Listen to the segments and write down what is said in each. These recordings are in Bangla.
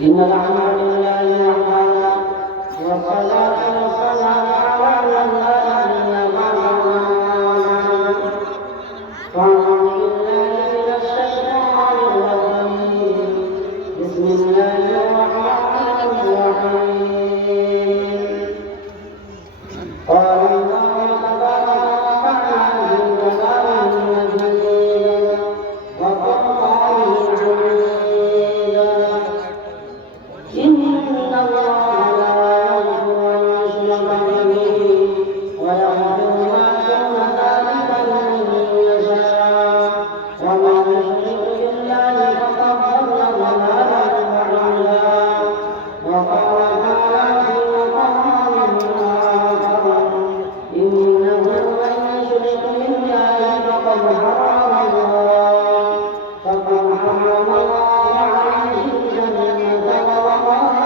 إن الحمد لله نحمده والصلاة والسلام على من لا نبي بعده فأعوذ بالله من الشيطان الرجيم بسم الله الرحمن الرحيم قال الله تبارك وتعالى في كلامه المجيد وقرآنه الحميد إن الله لا يغفر أن يشرك به ويغفر ما دون ذلك لمن يشاء ومن يشرك بالله فقد ضل ضلالا بعيدا وقال تعالى في مقام آخر إنه من يشرك بالله فقد حرم الله عليه الجنة ومأواه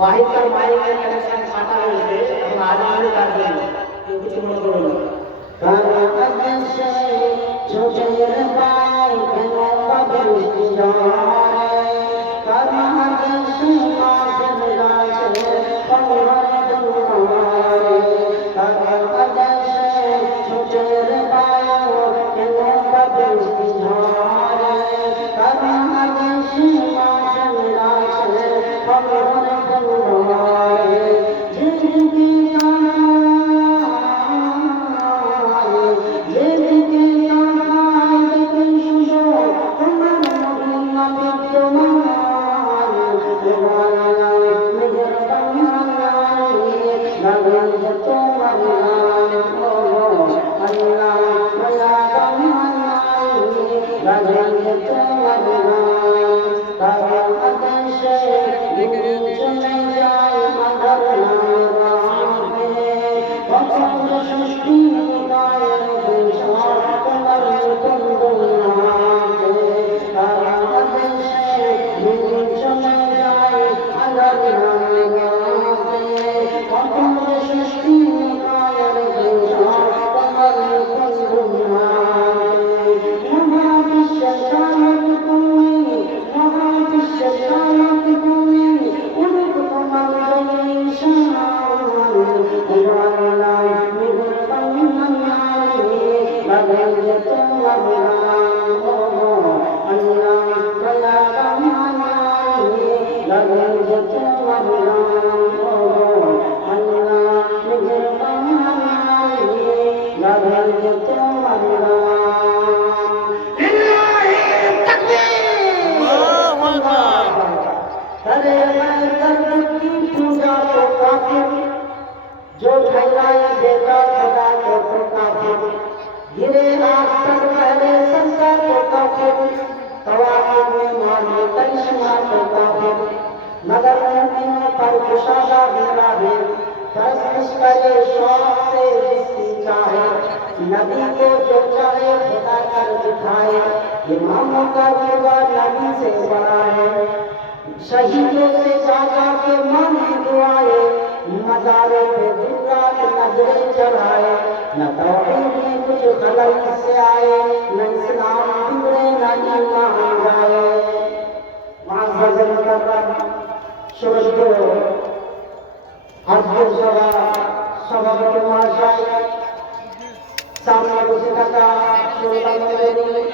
বাহিকার মাইকের কানেকশন কাটা হয়েছে এবং আজানের কাজে কেউ কিছু মনে করো না जो ठहराए देता खुदा को काफिर गिरे आग तक पहले संसार को काफिर तवाफ़ में माने करिश्मा को काफिर मगर मुमिनों पर कुशादा मेरा है परस्तिश करे शौक से जिसकी चाहे नबी को जो चाहे खुदा कर दिखाए, इमामों का रुतबा नबी से बड़ा है। शहीदों से जागा के माने दुआए, मज़ारों पे दिन रात नजरें चढ़ाए। न तौहीद में कुछ खलल से आए, न इस्लाम बिगड़े न ईमान जाए। मुअज़्ज़ज़ मुकर्रम श्रोतो আজকের সভাপতি মহাশয়, সামনে বসে থাকা শ্রোতা মণ্ডলী,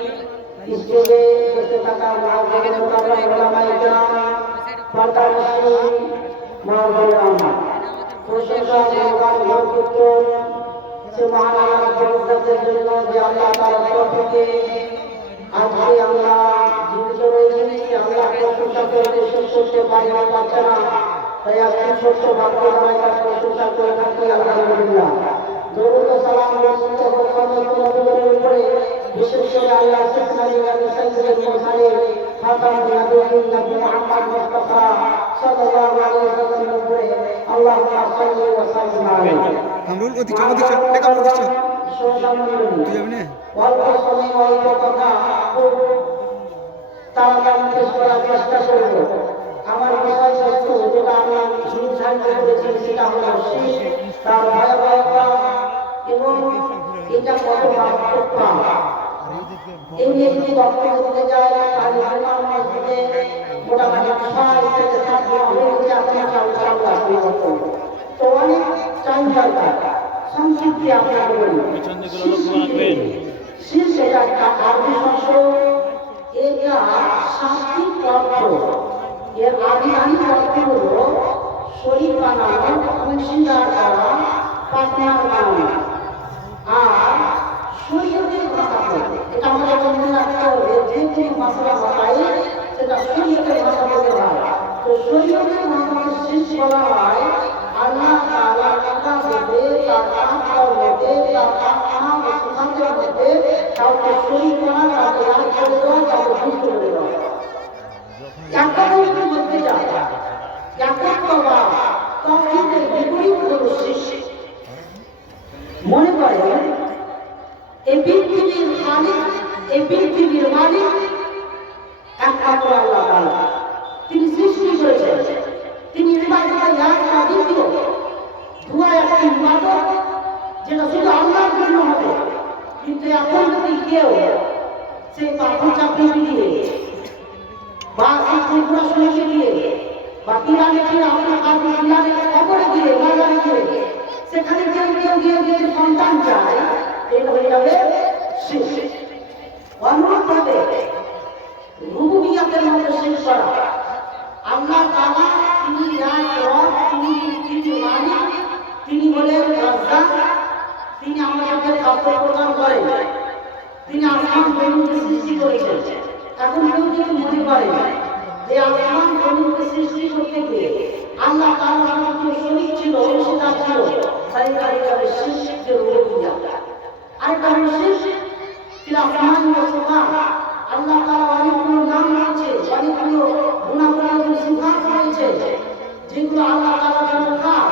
স্টেজে বসে থাকা মুআজ্জিন মুকাররম উলামায়ে কেরাম, পর্দানশীন মুআজ্জিন, প্রশংসা ভগবান ভরপুত্র সে মহান আল্লাহর ইজ্জতের জন্য যে আল্লাহ তাআলার তৌফিকে আজকে আমরা জীবিত রয়েছি। আল্লাহ প্রশংসা করতে শেষ করতে পারি না, পারছে না, তাই আজকে ছোট্ট বাক্য দ্বারাই তার প্রশংসা করে থাকি আলহামদুলিল্লাহ। দরুদ ও সালাম বর্ষিত হোক সমস্ত নবীদের উপরে, বিশেষ করে আল্লাহ সাইয়্যিদুল মুরসালিন খাতামুন নবিয়্যিন নবী মুহাম্মদ মুস্তাফা সাল্লাল্লাহু আলাইহি ওয়াসাল্লামের উপরে। আল্লাহুম্মা সাল্লি ওয়া সাল্লিম আলাইহি। কামরুল ওদিকে টাকা ওদিকে তুই যাবি না? অল্প সময় অল্প কথা খুব তাড়াতাড়ি শেষ করার চেষ্টা করব। আমার বিষয়বস্তু যেটা আমি নির্ধারণ করেছি সেটা হলো শীত, তার ভয়াবহতা এবং এটা কত বাস্তব। এই নিয়ে যদি বক্তব্য দিতে যায় তাহলে আমার মসজিদে মোটামুটি 6 থেকে 7 দিন হয়ে গেছে আপনার চালু পরিবর্তন, তো অনেক টাইম দরকার। সংক্ষিপ্তে আপনাকে বলি, শীত এটা একটা আরবি শব্দ, এটা শাব্দিক অর্থ, এর আধিকারিক অর্থ হলো শরীর বানানো, অংশীদার করা, পার্টনার বানানো। আর শরীয়তের ভাষা এটা আমাদের মনে রাখতে হবে, যে কোনো ভাষা ভাষায় সেটা শরীয়তের ভাষা বলতে হয়। তো শরীয়তের ভাষাকে শেষ বলা হয় আল্লাহ তাআলার ইবাদতে, তার কাজকর্মতে, তার আহকাম ও সিদ্ধান্তের মধ্যে কাউকে শরীক করা, তাকে এক করে দেওয়া, তাকে যুক্ত করে দেওয়া। একত্ববাদ বলতে যায়, একত্ববাদ তাওহীদের বিপরীত হলো শিরক। মনে করেন এই পৃথিবীর মালিক, এই পৃথিবীর মালিক একমাত্র আল্লাহ তাআলা। তিনি সৃষ্টি করেছেন, তিনি ইবাদতে এক না দ্বিতীয়, দুয়া একটি ইবাদত যেটা শুধু আল্লাহর জন্য হবে। কিন্তু এখন যদি কেউ সেই পাথর চাপিয়ে দিয়ে বা সেই ত্রিপুরা শুনে দিয়ে বা পিরানে আপনার কাছে পিরানে খবরে দিয়ে বাজারে দিয়ে সেখানে কেউ কেউ গিয়ে গিয়ে সন্তান চায়, এটা হয়ে যাবে শিরক। অনুরূপভাবে রুবুবিয়্যাতের মধ্যে শিরক করা। আল্লাহ তাআলা তিনি এক রব, তিনি পৃথিবীর মালিক, তিনি হলেন রাজ্জাক, তিনি আমাদেরকে খাদ্য প্রদান করেন, তিনি আসমান জমিনকে সৃষ্টি করেছেন। এখন কেউ যদি মনে করে যে আসমান জমিনকে সৃষ্টি করতে গিয়ে আল্লাহ তাআলার সঙ্গে শরীক ছিল, অংশীদার ছিল, তাই তাদের শিরকের রুবুবিয়্যাত। আরেকটা হলো শিরক ফিল আসমাই ওয়াস সিফাত। আল্লাহ তাআলা অনেকগুলো নাম রয়েছে, অনেকগুলো গুণাগুণ সিফাত রয়েছে, যেগুলো আল্লাহ তাআলার জন্য খাস।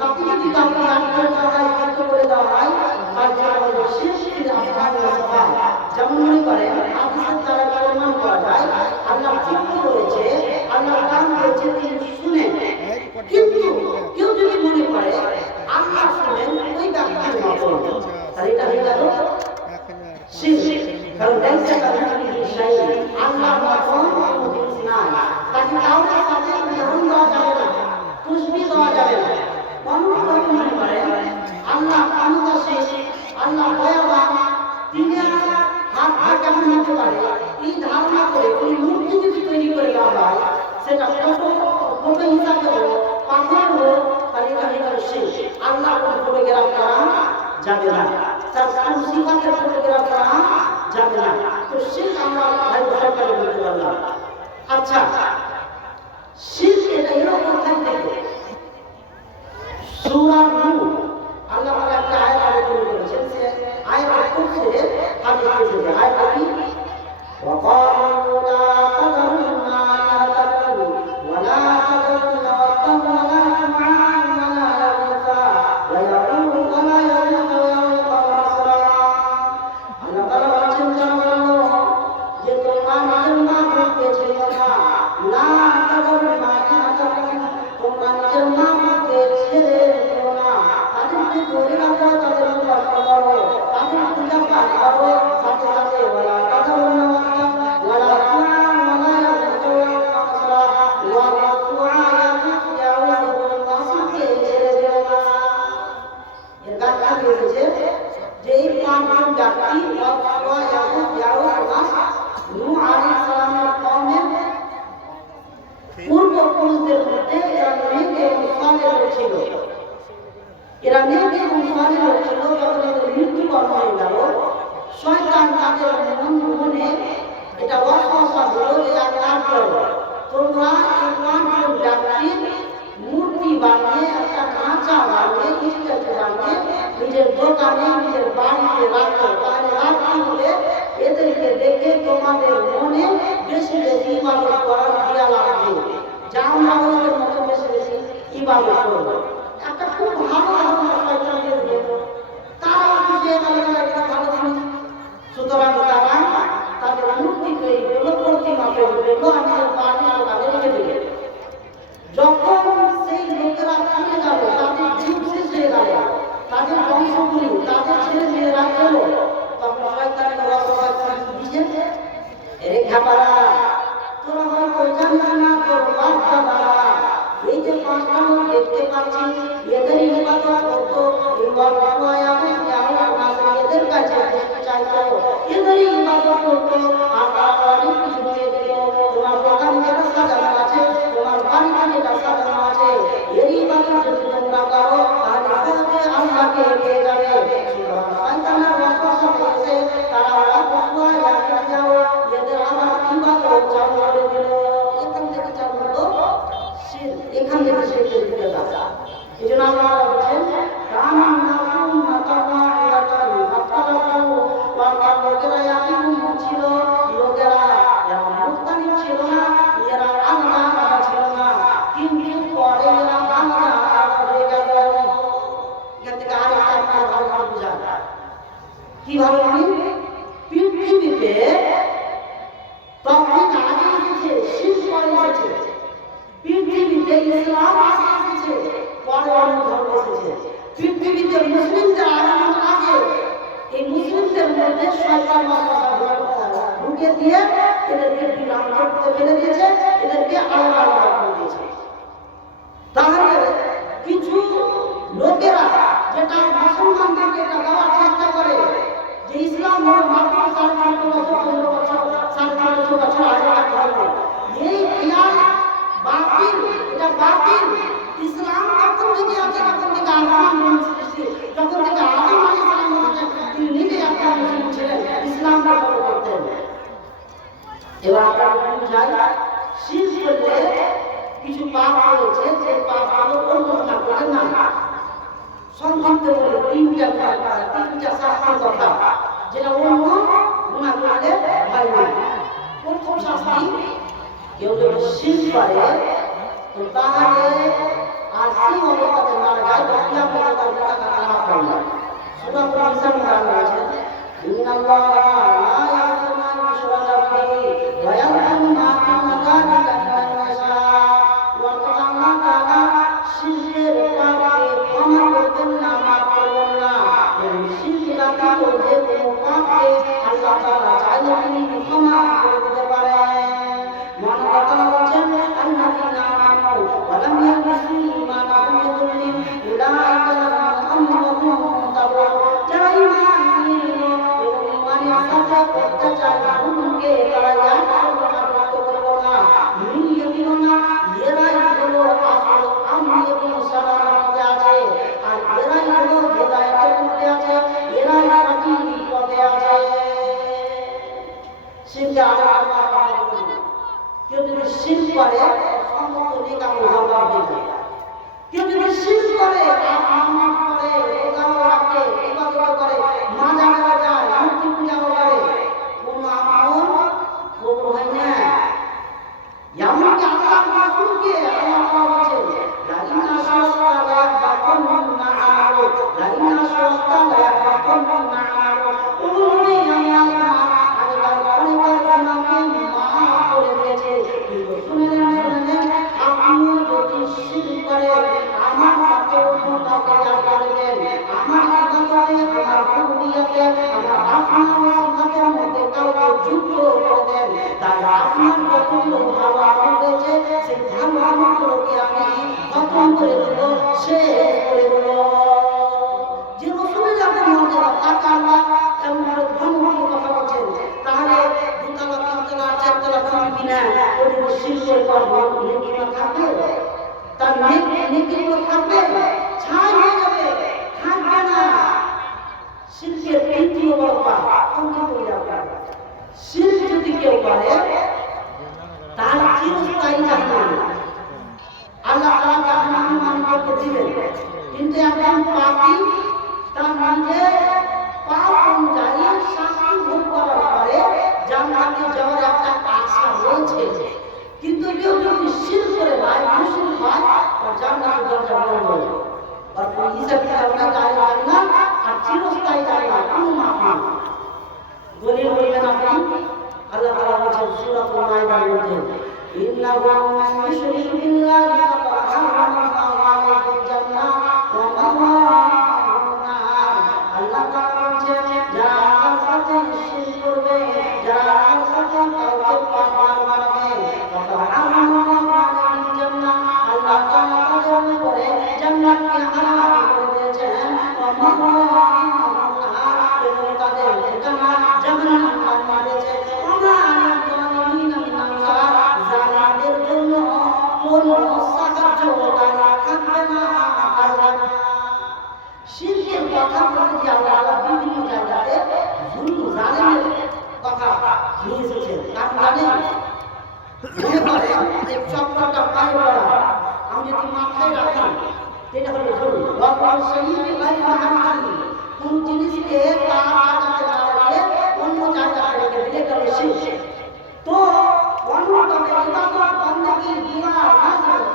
তাকে যদি কাউকে দান করে টাকায় খরচ করে দেওয়া হয়, তার জন্য হলো শিরক ফিল আসমাই ওয়াস সিফাত। যেমন মনে করেন হাদিসের দ্বারা প্রমাণ করা যায় আল্লাহর চক্ষু রয়েছে, আল্লাহর কান রয়েছে, তিনি শুনেন। কিন্তু কেউ যদি মনে করে আল্লাহ শুনেন, ওই ব্যক্তির মতো, তাহলে এটা হয়ে গেল শিরক। কারণ দেখছে আল্লাহর মতন কোনো জিনিস নাই, তাকে কাউকে সাথে উদাহরণ দেওয়া যাবে না, তুসবি দেওয়া যাবে না। অনুরূপভাবে মনে করেন আল্লাহ ক্ষমতাশীল, আল্লাহ দয়াবান, তিনি হাত কেমন হতে পারে, এই ধারণা করে ওই মূর্তি যদি তৈরি করে দেওয়া হয়, সেটা ফটো হিসাবে হোক, পাথর হোক, তাহলে এটা হয়ে গেল শিরক। আল্লাহ কোনো ফটোগ্রাফ করা যাবে না, তার কোন সিফাতের ফটোগ্রাফ করা যাবে না। তো শিরক আমরা ভাই সরকারে বলতে পারলাম। আচ্ছা, শিরক এটা এরকম থাকবে। সূরা নূহ আল্লাহ তাআলা একটা আয়াত আলোচনা করেছেন, সে আয়াতের তফসিরে হাদিস রয়েছে। আয়াতটি وقالوا لا تذرن آلهتكم ولا تذرن ودا ولا سمعا ولا يغوث ويعوق ولا يغوث ويعوق ونسرا এরা নেকি এবং সালেহ লোক ছিল। যখন এদের মৃত্যুবরণ হয়ে গেল, শয়তান তাদের মনে এটা ওয়াসওয়াসা দিল যে এক কাজ করো, তোমরা এই পাঁচজন ব্যক্তির মূর্তি বানিয়ে, একটা ঢাঁচা বানিয়ে, স্ট্যাচু বানিয়ে নিজের দোকানে, নিজের বাড়িতে রাখো। তাহলে রাখি বলে এদেরকে দেখে তোমাদের মনে বেশি বেশি ইবাদত করার খেয়াল আসবে, যা আমরা ওদের মতো বেশি বেশি ইবাদত করবো। একটা খুব ভালো ধারণা শয়তানকে দিল, তারা খুশি হয়ে গেল, একটা ভালো জিনিস। সুতরাং তারা তাদের মূর্তি তৈরি করলো, প্রতিমা তৈরি করলো, আর নিজের বাড়ি দোকানে রেখে দিল। যখন সেই লোকেরা চলে গেল, তাদের জীব শেষ হয়ে গেল, তাদের বংশগুলি, তাদের ছেলে মেয়েরা গেল, তখন শয়তানের ওয়াসওয়াসা দিয়েছে, এরে খাবারা, তোরা হয়তো জানিস না তোর বাপ দাদারা এই যে পাঁচটা লোক দেখতে পাচ্ছি, এদের ইবাদত করতো, এদের কাছে চাইতো, এদের ইবাদত করতো, আর অনেক কিছু দিয়ে দিল। তোমার দোকান যেটা সাজানো আছে, তোমার বাড়িতে যেটা সাজানো আছে, এর ইবাদত যদি তোমরা করো, তাহলে সহজে আল্লাহকে পেয়ে যাবে। শয়তানের ওয়াসওয়াসা পেয়েছে, তারা অপরাধ জানতে যাও, এদের আবার ইবাদত চালু করে দিল। এখান থেকে চালু হলো শিরক, এখান থেকে শিরকের দিকে যাওয়া। এই জন্য আল্লাহ বলছেন, লোকেরা এমন ছিল, লোকেরা এমন মুক্তানি ছিল না, এরা আলাদা আলাদা ছিল না, কিন্তু পরে এরা আলাদা আলাদা হয়ে গেল। এখান থেকে আরেকটা ভালো করে বোঝা যায় কিভাবে পৃথিবীতে তখন আগে এসেছে, শিরক পরে এসেছে। পৃথিবীতে ইসলাম আগে এসেছে, পরে অন্য ধর্ম এসেছে। পৃথিবীতে মুসলিমদের আগমন আগে, এই মুসলিমদের মধ্যে শয়তান ওয়াসওয়াসা ঢুকে দিয়ে এদেরকে বিরাম করতে ফেলে দিয়েছে, এদেরকে আলাদা আলাদা করে দিয়েছে। তাহলে কিছু লোকেরা যেটা মুসলমানদেরকে এটা দেওয়ার চেষ্টা করে যে ইসলাম হলো মাত্র 450 বছর, 15 বছর, 450 বছর আগেকার ধর্ম, এই খেয়াল বাতিল, এটা বাতিল। ইসলাম যখন থেকে আছে, তখন থেকে আসমান সৃষ্টি, যখন থেকে আদম আলাইহিস সালাম তিনি নিজে একটা মুসলিম ছিলেন, ইসলামকে ফলো করতেন। এবার আপনারা বুঝাই, শিরক করলে কিছু পাপ রয়েছে, যে পাপগুলো অন্য না করলে না। সংক্ষিপ্ত বলে তিনটা শাস্তির কথা, যেটা অন্য গুনাহ করলে হয় না। প্রথম শাস্তি, কেউ যদি শিরক করে তো তাহলে আর সেই অবস্থাতে মারা যায়, তো কিয়ামতে তার গুনাহ মাফ হয় না। সূরা আন-নিসার মধ্যে আছে, ইন্নাল্লাহা লা ইয়াগফিরু আন ইউশরাকা বিহি ওয়া ইয়াগফিরু মা দুনা যালিকা লিমান ইয়াশা। আল্লাহ তাআলা শিরকের পাপকে ক্ষমা করবেন না, মাফ করবেন না। এবং শিরক ব্যতীত যে কোনো পাপকে আল্লাহ তাআলা চাইলে তিনি ক্ষমা করে দিতে পারেন। মহান আল্লাহ বলেন, আল্লাযীনা আমানু ওয়া লাম ইয়ালবিসু ঈমানাহুম বিযুলমিন উলাইকা লাহুম আমরুন ওয়া হুম মুহতাদুন। যারা ঈমান এনেছিল এবং ঈমানের সাথে অত্যাচার জুলুমকে তারা ইয়াদ করবে না, করবে না, মিলিয়ে দিল না, এরাই হলো আসল আমনি এবং সালামের মধ্যে আছে, আর এরাই হলো হেদায়েতের মধ্যে আছে, এরাই সঠিক পথে আছে। শিরকে আল্লাহ কেউ যদি শিরক করে সমস্ত নেক আমল বরবাদ হয়ে যায়। কেউ যদি শিরক করে, নামাজ পড়ে, রোজা রাখে, ইবাদত করে, মাজারে যায়, মূর্তি পূজা করে, কোনো আমল কবুল হয় না। এমনকি আল্লাহর রাসূলকে আল্লাহ বলেছেন, লাইন আশরাকতা লা ইয়াহবাতুন্না আমালু, লাইন আশরাকতা লা ইয়াহবাতুন্না আমালু। ওগুলোই আল্লাহ আগেকার অনেক গুনাহকে মাফ করে দিয়েছে। কিন্তু শুনেন, আপনিও যদি শিরক করেন, আমার সাথে অন্য কাউকে জাল করবেন, আমার ইবাদতে, আমার রুবিয়াতে, আমার আপনার সিফাতের মধ্যে কাউকে যুক্ত করে দেন, তাই আপনার যতগুলো ভালো আমল রয়েছে, সেই ভালো আমলগুলোকে আমি খতম করে দেব, শেষ করে দেব। যে রাসূলের আপনি মর্যাদা, তাকে আল্লাহ এমন করে ধর্মগুলোর কথা বলছেন, তাহলে দুতলা, তিনতলা, চারতলা বানাবি না, ওই শিরকের পর নেকিগুলো থাকবে, তার নেকিগুলো থাকবে, ছাই হয়ে যাবে। পাপী তার নিজে পাপ অনুযায়ী শাস্তি ভোগ করার পরে জান্নাতে যাওয়ার একটা আশা রয়েছে। কিন্তু কেউ যদি শিরক করে হয়, মুশরিক হয়, তার জান্নাতের দরজা বন্ধ। আর হিসাব কিতাব নাই, ডাইরেক্ট জান্নাত আর চিরস্থায়ী জান্নাত, কোনো মাপ নেই। দলিল বলবেন আপনি? আল্লাহ তাআলা বলেছেন সূরাতুল মাইদার মধ্যে, ইন্নাহু মান ইউশরিক বিল্লাহি ফাকাদ হারামাল্লাহু আলাইহিল জান্নাহ ওয়া মাওয়াহুন নার। আল্লাহ তাআলা বলেছেন যারা আল্লাহর সাথে শিরক করবে, যারা আল্লাহর সাথে কাউকে পার্টনার বানাবে, ফাকাদ হারামাল্লাহু আলাইহিল জান্নাহ, আল্লাহ তাআলা তাদের উপরে জান্নাতকে হারাম করে দিয়েছেন, ওয়া মাওয়াহুন নার, এবং তাদের ঠিকানা জাহান্নাম বানিয়ে দিয়েছেন। জালিমদের জন্য কোনো সাহায্যকারী থাকবে না। শিরকের কথা বলতে গিয়ে আল্লাহ বিভিন্ন জায়গাতে জুলম জালিমের কথা নিয়ে এসেছেন। কারণ জানেন, মনে করেন যে চক্রটা পায়ে পড়া আমি যদি মাথায় রাখি, এটা হলো জুলম। কোন জিনিসকে তার জায়গাতে না রেখে অন্য জায়গাতে রেখে দিলে এটা হলো শিরক। তো অন্যতম ইবাদত, বندگی, দোয়া,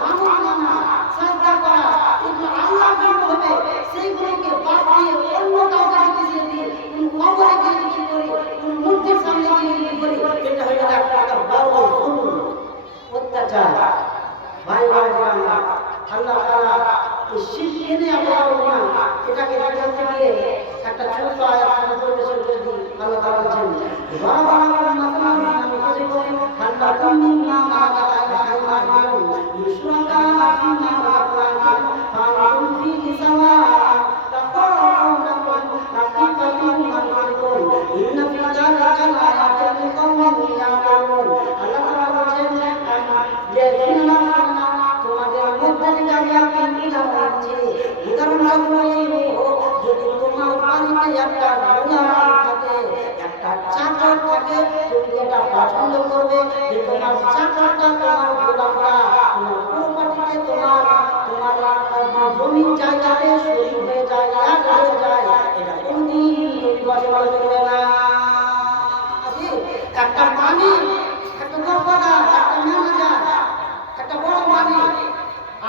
নামাজ, মানা, সাজদা করা, এগুলো আল্লাহর জন্য হবে। সেইগুলোকে বাদ দিয়ে অন্য কাউকে দিয়ে দিই, কোন কবরে গিয়ে কি করি, কোন মূর্তির সামনে গিয়ে কি করি, এটা হলো একটা বড় জুলম, অত্যাচার। ভাই ভাইরা, আল্লাহ তাআলা এই শিরক নিয়ে আমরা না, এটাকে বোঝাতে গিয়ে একটা ছোট আয়াত পরিবেশন করে দিই। আল্লাহ তাআলা বলেছেন, ওয়ারাবাকুম মাসালাম আনফুসিকুম হাল্লাকুম মিম্মা মালাকাত আইমানুকুম ইশরাকা ফিমা রাযাকনাকুম ফাআনতুম ফীহি সাওয়া তাখাফুনাকুম রাকিবাতুম আনফুসিকুম ইন্না ফী যালিকা লাআয়াতান লিকাওমিন ইয়াকিলুন। আল্লাহ তাআলা বলেছেন যে শুনো না, তোমাদের মধ্যে থেকে আমি একটা উদাহরণ দিচ্ছি। উদাহরণটা হলো, যদি তোমার বাড়িতে একটা গোলাম থাকে, একটা চাকর থাকে, তুমি এটা পছন্দ করবে যে তোমার চাকরটা, তোমার গোলামটা তোমার প্রপার্টিতে, তোমার জমির জায়গাতে শরীর হয়ে যায়, এক হয়ে যায়, এটা কোনদিন তুমি পছন্দ করবে না। একটা মালিক, একটা দরবাদার, একটা ম্যানেজার, একটা বড় মালিক,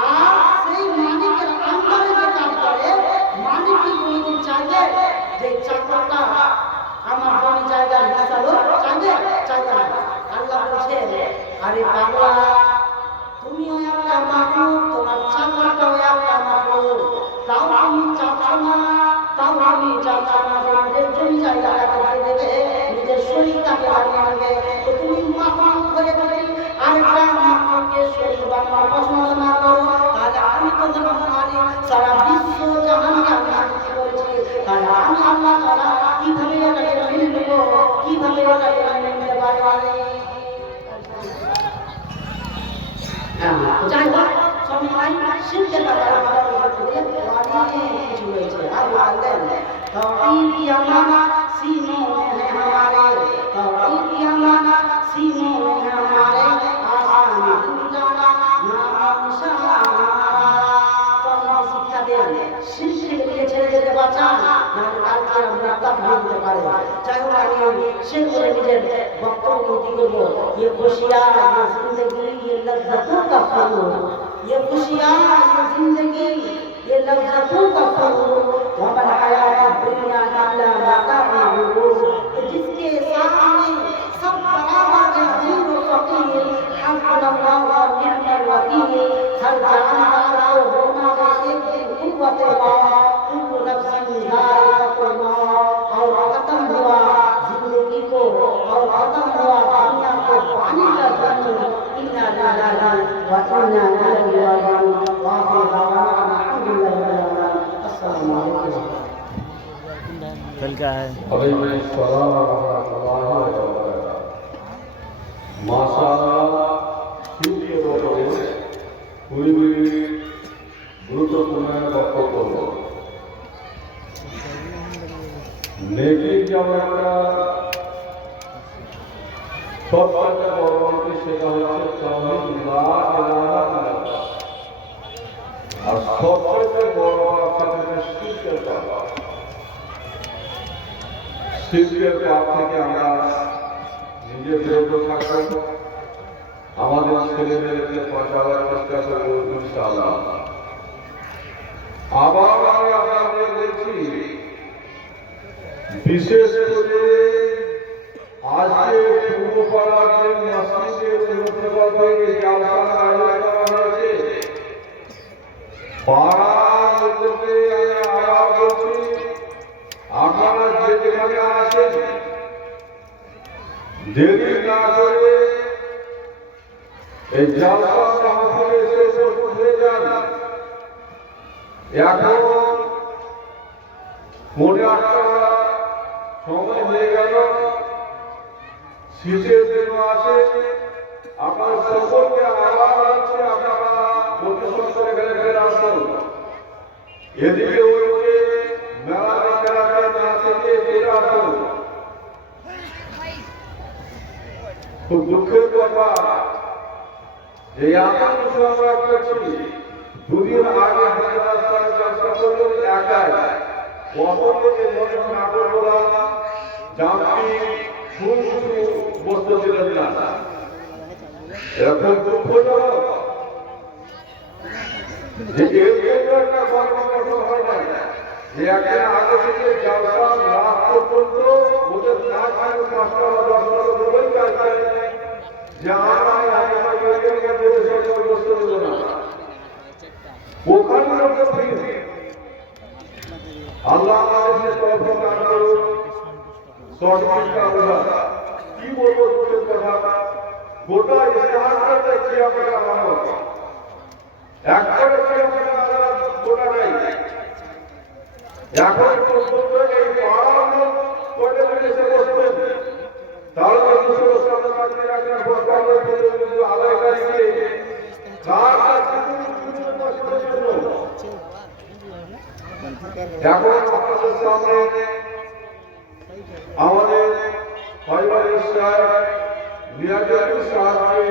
আর সেই মালিকের আন্ডারে যে কাজ করে, মালিক কি কোনদিন চাইবে যে চাকরটা আমার জমি জায়গার হিসাব চাইবে না? আল্লাহ বলছেন, আরে পাগলা, তুমিও একটা মাখলুক, তোমার চাকরটাও একটা মাখলুক, তাও তুমি চাচ্ছ না, নিজের জমি জায়গাটাকে দিয়ে দেবে, নিজের শরীরটাকে বানিয়ে নেবে। তো তুমি মাখলুক হয়ে যদি আরেকটা মাখলুককে শরীর বানানো পছন্দ না করো, তাহলে আমি তোমার মালিক, সারা বিশ্ব জাহানকে আমি সৃষ্টি করেছি, তাহলে আমি আল্লাহ তাআলা কিভাবে এটাকে মেনে নেব, কিভাবে এটাকে মেনে নিতে পারি? যাই হোক, সবাই শিরকের ব্যাপারে কথা বলতে গেলে অনেক কিছু রয়েছে। আর বললেন, तौहीद की अमानत सीनों में है हमारे, तौहीद की अमानत सीनों में है हमारे, आसानी जाना नाम निशान हमारा। तौहीद शिक्षा दें, शिरक থেকে ছেড়ে যেতে বাঁচান, নাহলে কালকে আমরা তাকবীর দিতে পারি। চাই হোক, আমি শেষ করে নিজের বক্তব্য কি করব, ये खुशियाँ ये जिंदगी ये लज्जतों का फल, ये खुशियाँ ये जिंदगी ये लज्जतों का फल, वमन हयात दुनिया इल्ला मताउल गुरूर। जिसके सामने सब बराबर है, अमीर और फकीर, हस्बुल्लाह व निअमल वकील। हर जानदार को होना है एक दिन कुव्वत मौत, कुल्लु नफ्सिन ज़ाइक़ातुल मौत। और खत्म हुआ जिंदगी को, और खत्म हुआ दुनिया को पाने का जन्म। इन्ना लिल्लाहि व इन्ना इलैहि राजिऊन। व आखिरु दअवाना अल्हम्दुलिल्लाहि रब्बिल आलमीन। अस्सलामु अलैकुम। कल क्या है? माशाअल्लाह, শিরকের ব্যাপারে খুবই গুরুত্বপূর্ণ বক্তব্য। নেকির যেমন একটা সবচেয়ে বড় মন্ত্রী, সেটা হচ্ছে তাওহীদ, লা ইলাহা ইল্লাল্লাহ। আর সবচেয়ে বড় পাপ হচ্ছে শিল্পের পাপ। শিল্পের পাপ থেকে আমরা নিজে বিরত থাকবো, আমাদের ছেলেমেয়েদেরকে বাঁচাবার চেষ্টা করবো ইনশাআল্লাহ। আবার আমি আপনাদের বলছি, বিশেষ করে আজকে পূর্বপাড়ার যে মসজিদের মধ্যে এই জালসার আয়োজন করা হয়েছে, পাড়ার লোকদেরকে আমি আবার বলছি, আপনারা যে যেখানে আছেন দেরি না করে এই জালসা মাহফিলে এসে উপস্থিত হয়ে যান। এখন মনে একটা সময় হয়ে গেল, শীতের দিন আছে, আপনার সকলকে আবার হচ্ছে আপনারা প্রতিশোধ করে ফেলে আসুন। এদিকে ওইদিকে মেলা খেলাতে না থেকে ফিরে আসুন। খুব দুঃখের কথা যে এত কিছু আমরা করছি, দুদিন আগে হাজার ব্যবসা করলেন একাই, অপরকে মনে নাটক করা জানতি শুরু বসতে দিলেন না। এরকম দুঃখজনক যে এর জন্য একটা কর্মকর্ত হয় না যে একদিন আগে থেকে ব্যবসা লাভ পর্যন্ত ওদের না খায় 5 টাকা 10 টাকা বলেই কাজ করে যে আমরা বসতে দিল না। ওখানে লোকের ফিরে আল্লাহ আমাদের তরফ দান করুন। কি বলবো দুঃখের কথা, গোটা ইস্তেহারটা দেখছি আমরা বানাবো, একবারে গোটা নাই। এখন পর্যন্ত এই পাড়ার লোক করে এসে বসবেন, তাহলে আদায় কাছে এখন আপনাদের সামনে আমাদের পরিবারের সাহেব নিয়াজুল সাহেবকে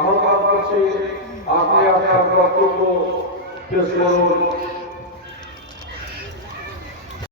আহ্বান করছি, আপনি আপনার বক্তব্য পেশ করুন।